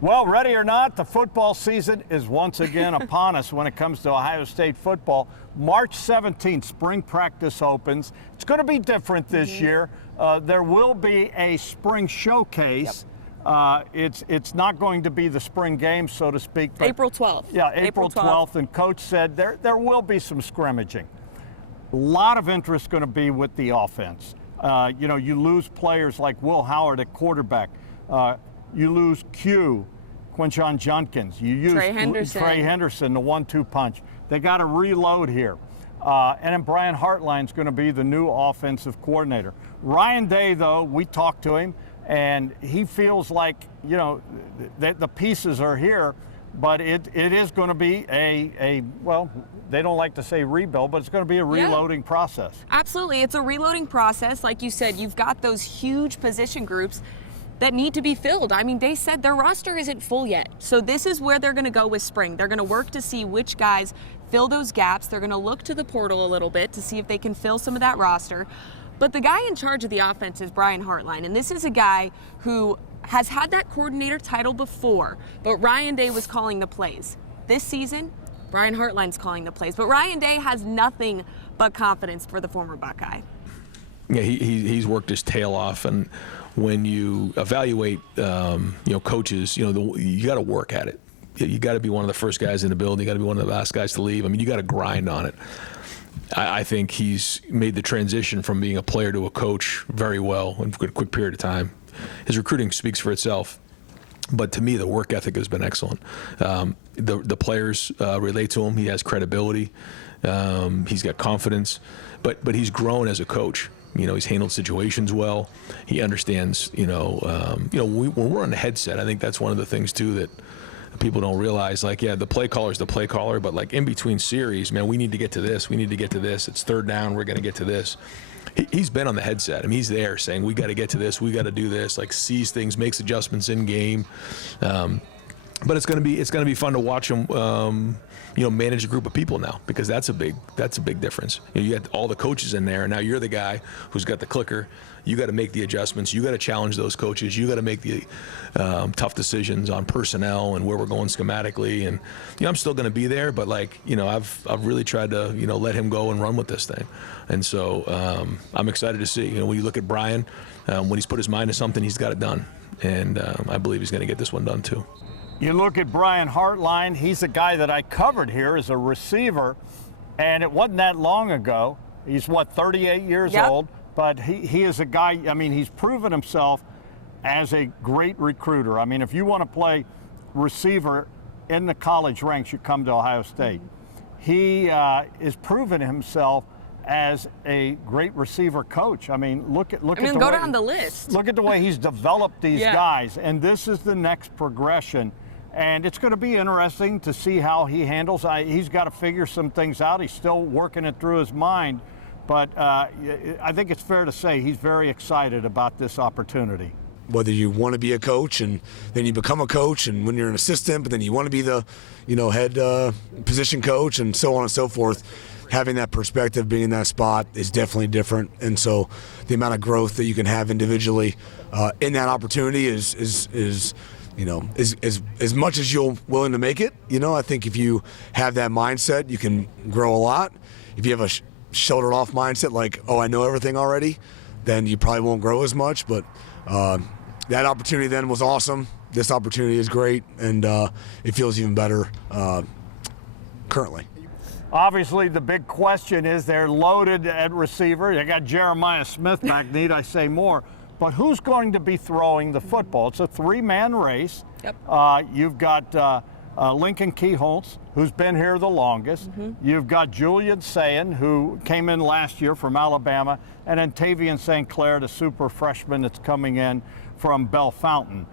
Well, ready or not, the football season is once again upon us when it comes to Ohio State football. March 17th, spring practice opens. It's going to be different this year. There will be a spring showcase. It's not going to be the spring game, so to speak. But April 12th. Yeah, April 12th. And Coach said there will be some scrimmaging. A lot of interest going to be with the offense. You lose players like Will Howard at quarterback. You lose Quinshon Judkins. You use Trey Henderson, the 1-2 punch. They got to reload here. And then Brian Hartline's going to be the new offensive coordinator. Ryan Day, though, we talked to him, and he feels like, the pieces are here, but it is going to be well, they don't like to say rebuild, but it's going to be a reloading process. Absolutely. It's a reloading process. Like you said, you've got those huge position groups that need to be filled. I mean, they said their roster isn't full yet. So this is where they're going to go with spring. They're going to work to see which guys fill those gaps. They're going to look to the portal a little bit to see if they can fill some of that roster. But the guy in charge of the offense is Brian Hartline, and this is a guy who has had that coordinator title before, but Ryan Day was calling the plays. This season, Brian Hartline's calling the plays, but Ryan Day has nothing but confidence for the former Buckeye. Yeah, he's worked his tail off, and when you evaluate, coaches, you got to work at it. You got to be one of the first guys in the building. You got to be one of the last guys to leave. I mean, you got to grind on it. I think he's made the transition from being a player to a coach very well in a quick period of time. His recruiting speaks for itself. But to me, the work ethic has been excellent. The players relate to him. He has credibility. He's got confidence. But he's grown as a coach. He's handled situations well. He understands, when we're on the headset, I think that's one of the things, too, that people don't realize. Like, the play caller is the play caller, but, like, in between series, man, we need to get to this. We need to get to this. It's third down. We're going to get to this. He's been on the headset. I mean, he's there saying, we got to get to this. We got to do this. Like, sees things, makes adjustments in game. But it's going to be fun to watch him, manage a group of people now, because that's a big difference. You got all the coaches in there, and now you're the guy who's got the clicker. You got to make the adjustments. You got to challenge those coaches. You got to make the tough decisions on personnel and where we're going schematically. And I'm still going to be there, but I've really tried to let him go and run with this thing. And so I'm excited to see. When you look at Brian, when he's put his mind to something, he's got it done, and I believe he's going to get this one done too. You look at Brian Hartline, he's a guy that I covered here as a receiver, and it wasn't that long ago. He's, 38 years old, but he is a guy, he's proven himself as a great recruiter. If you want to play receiver in the college ranks, you come to Ohio State. He is proven himself as a great receiver coach. Look at go down the list. Look at the way he's developed these guys, and this is the next progression. And it's going to be interesting to see how he handles. He's got to figure some things out. He's still working it through his mind. But I think it's fair to say he's very excited about this opportunity. Whether you want to be a coach and then you become a coach, and when you're an assistant, but then you want to be the head position coach, and so on and so forth, having that perspective, being in that spot is definitely different. And so the amount of growth that you can have individually in that opportunity is as much as you're willing to make it. I think if you have that mindset, you can grow a lot. If you have a shouldered off mindset, like, I know everything already, then you probably won't grow as much. But that opportunity then was awesome. This opportunity is great, and it feels even better currently. Obviously, the big question is they're loaded at receiver. They got Jeremiah Smith back, need I say more. But who's going to be throwing the football? It's a three-man race. Yep. You've got Lincoln Keyholtz, who's been here the longest. You've got Julian Sayin, who came in last year from Alabama, and then Tavian St. Clair, the super freshman that's coming in from Bellefontaine.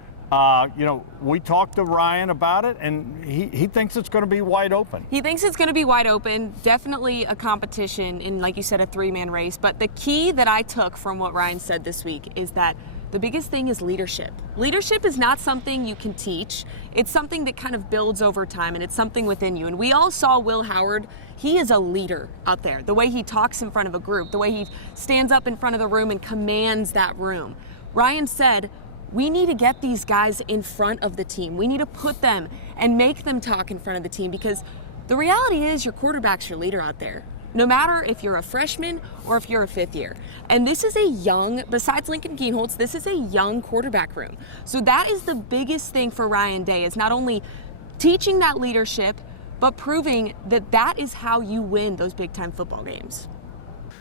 We talked to Ryan about it, and he thinks it's going to be wide open. He thinks it's going to be wide open. Definitely a competition in, like you said, a three-man race. But the key that I took from what Ryan said this week is that the biggest thing is leadership. Leadership is not something you can teach. It's something that kind of builds over time, and it's something within you. And we all saw Will Howard. He is a leader out there. The way he talks in front of a group, the way he stands up in front of the room and commands that room. Ryan said, we need to get these guys in front of the team. We need to put them and make them talk in front of the team, because the reality is your quarterback's your leader out there, no matter if you're a freshman or if you're a fifth year. And this is a young, besides Lincoln Kienholz, this is a young quarterback room. So that is the biggest thing for Ryan Day, is not only teaching that leadership, but proving that that is how you win those big-time football games.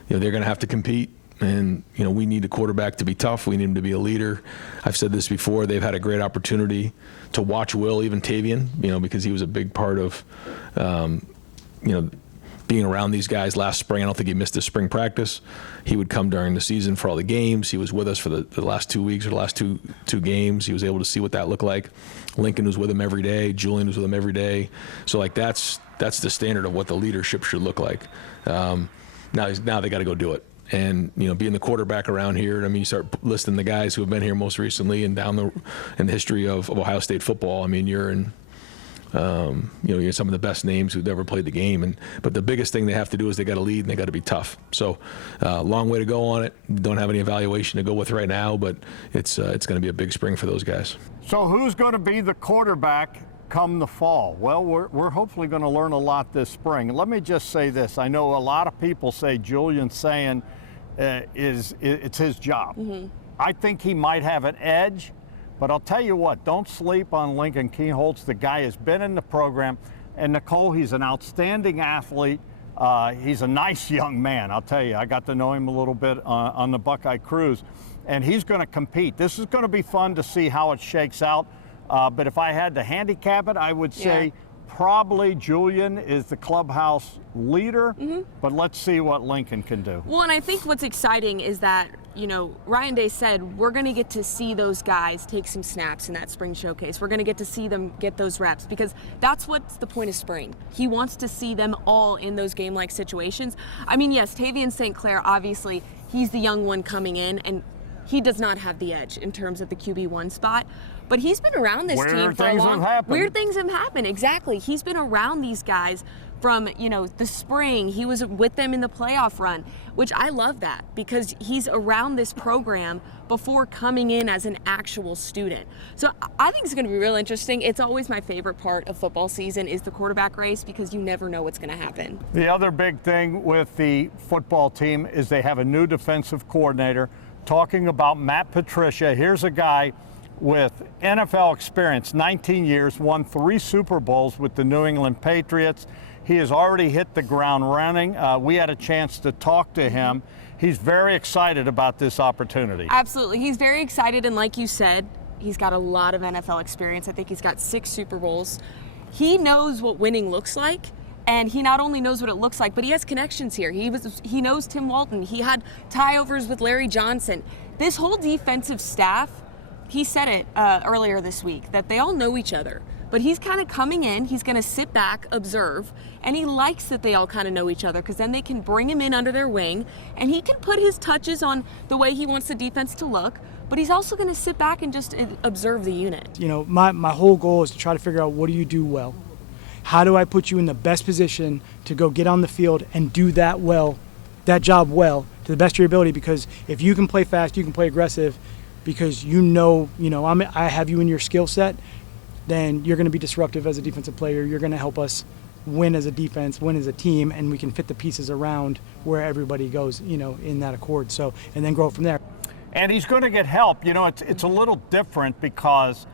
You know, they're going to have to compete. And, you know, we need a quarterback to be tough. We need him to be a leader. I've said this before. They've had a great opportunity to watch Will, even Tavian, you know, because he was a big part of, you know, being around these guys last spring. I don't think he missed his spring practice. He would come during the season for all the games. He was with us for the last 2 weeks or the last two games. He was able to see what that looked like. Lincoln was with him every day. Julian was with him every day. So, like, that's the standard of what the leadership should look like. Now they got to go do it. And, you know, being the quarterback around here, I mean, you start listing the guys who have been here most recently and down in the history of Ohio State football. I mean, you're in, you know, you're some of the best names who've ever played the game. But the biggest thing they have to do is they got to lead and they got to be tough. So, long way to go on it. Don't have any evaluation to go with right now, but it's going to be a big spring for those guys. So who's going to be the quarterback come the fall? Well, we're hopefully going to learn a lot this spring. Let me just say this. I know a lot of people say Julian Sayin it's his job. Mm-hmm. I think he might have an edge, but I'll tell you what, don't sleep on Lincoln Kienholz. The guy has been in the program. And Nicole, he's an outstanding athlete. He's a nice young man, I'll tell you. I got to know him a little bit on the Buckeye Cruise, and he's going to compete. This is going to be fun to see how it shakes out. But if I had to handicap it, I would say probably Julian is the clubhouse leader, but let's see what Lincoln can do. Well, and I think what's exciting is that, you know, Ryan Day said we're going to get to see those guys take some snaps in that spring showcase. We're going to get to see them get those reps, because that's what's the point of spring. He wants to see them all in those game-like situations. I mean, yes, Tavian St. Clair, obviously, he's the young one coming in, and he does not have the edge in terms of the QB1 spot. But he's been around this team for a long time. Weird things have happened, exactly. He's been around these guys from, you know, the spring. He was with them in the playoff run, which I love that, because he's around this program before coming in as an actual student. So I think it's going to be real interesting. It's always my favorite part of football season is the quarterback race, because you never know what's going to happen. The other big thing with the football team is they have a new defensive coordinator. Talking about Matt Patricia, here's a guy with NFL experience, 19 years, won 3 Super Bowls with the New England Patriots. He has already hit the ground running. We had a chance to talk to him. He's very excited about this opportunity. Absolutely. He's very excited, and like you said, he's got a lot of NFL experience. I think he's got 6 Super Bowls. He knows what winning looks like, and he not only knows what it looks like, but he has connections here. He knows Tim Walton. He had tie-overs with Larry Johnson. This whole defensive staff, he said it earlier this week, that they all know each other. But he's kind of coming in, he's going to sit back, observe, and he likes that they all kind of know each other, because then they can bring him in under their wing, and he can put his touches on the way he wants the defense to look, but he's also going to sit back and just observe the unit. You know, my whole goal is to try to figure out, what do you do well? How do I put you in the best position to go get on the field and do that job well, to the best of your ability? Because if you can play fast, you can play aggressive, because I have you in your skill set, then you're going to be disruptive as a defensive player. You're going to help us win as a defense, win as a team, and we can fit the pieces around where everybody goes, you know, in that accord. So, and then grow from there. And he's going to get help. You know, it's a little different because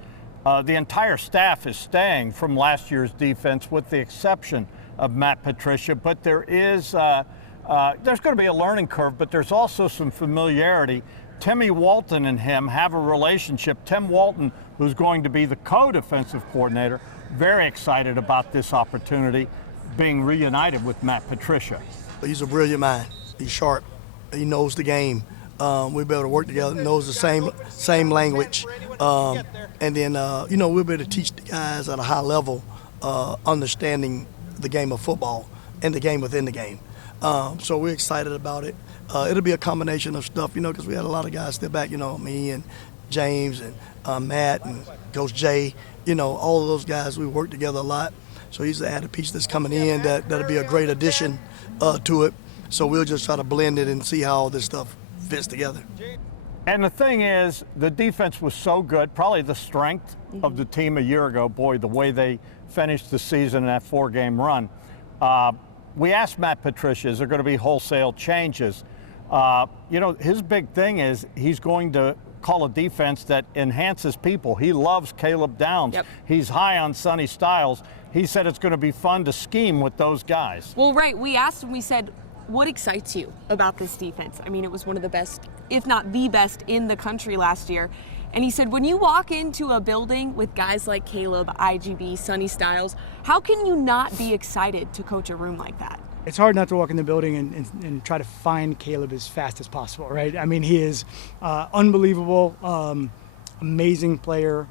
the entire staff is staying from last year's defense, with the exception of Matt Patricia. But there's going to be a learning curve, but there's also some familiarity. Timmy Walton and him have a relationship. Tim Walton, who's going to be the co-defensive coordinator, very excited about this opportunity, being reunited with Matt Patricia. He's a brilliant mind. He's sharp. He knows the game. We'll be able to work together, knows the same language. And then, we'll be able to teach the guys at a high level, understanding the game of football and the game within the game. So we're excited about it. It'll be a combination of stuff, because we had a lot of guys step back, me and James and Matt and Coach Jay, all of those guys, we work together a lot. So he's the added piece that's coming in that'll be a great addition to it. So we'll just try to blend it and see how all this stuff fits together. And the thing is, the defense was so good, probably the strength of the team a year ago. Boy, the way they finished the season in that 4-game run. We asked Matt Patricia, is there going to be wholesale changes? His big thing is he's going to call a defense that enhances people. He loves Caleb Downs. Yep. He's high on Sonny Styles. He said it's going to be fun to scheme with those guys. Well, right. We asked him, we said, what excites you about this defense? I mean, it was one of the best, if not the best, in the country last year. And he said, when you walk into a building with guys like Caleb, IGB, Sonny Styles, how can you not be excited to coach a room like that? It's hard not to walk in the building and try to find Caleb as fast as possible, right? I mean, he is unbelievable, amazing player,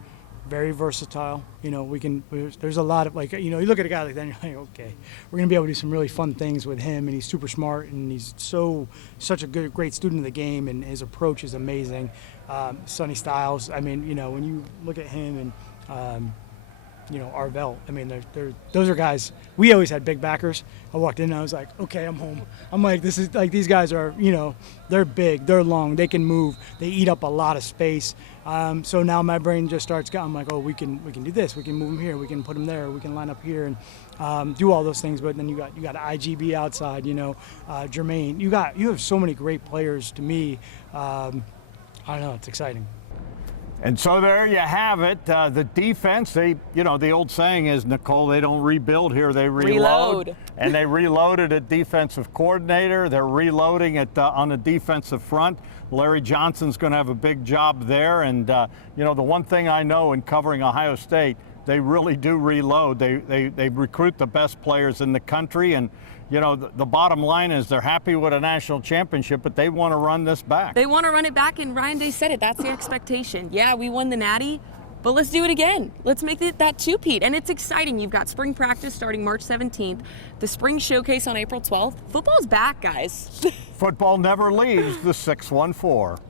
very versatile. There's a lot of, you look at a guy like that and you're like, okay, we're going to be able to do some really fun things with him, and he's super smart, and he's such a great student of the game, and his approach is amazing. Sonny Styles, I mean, when you look at him and, Arvell, I mean, those are guys, we always had big backers. I walked in and I was like, okay, I'm home. I'm like, this is like, these guys are, they're big, they're long, they can move, they eat up a lot of space. So now my brain just starts going, I'm like, oh, we can do this, we can move them here, we can put them there, we can line up here and do all those things. But then you got IGB outside, Jermaine, you have so many great players to me. I don't know, it's exciting. And so there you have it. The defense, the old saying is, Nicole, they don't rebuild here, they reload. And they reloaded at defensive coordinator. They're reloading on the defensive front. Larry Johnson's going to have a big job there. And, the one thing I know in covering Ohio State, they really do reload. They recruit the best players in the country. And, the bottom line is they're happy with a national championship, but they want to run this back. They want to run it back, and Ryan Day said it. That's the expectation. Yeah, we won the Natty, but let's do it again. Let's make it that two-peat. And it's exciting. You've got spring practice starting March 17th, the spring showcase on April 12th. Football's back, guys. Football never leaves the 614.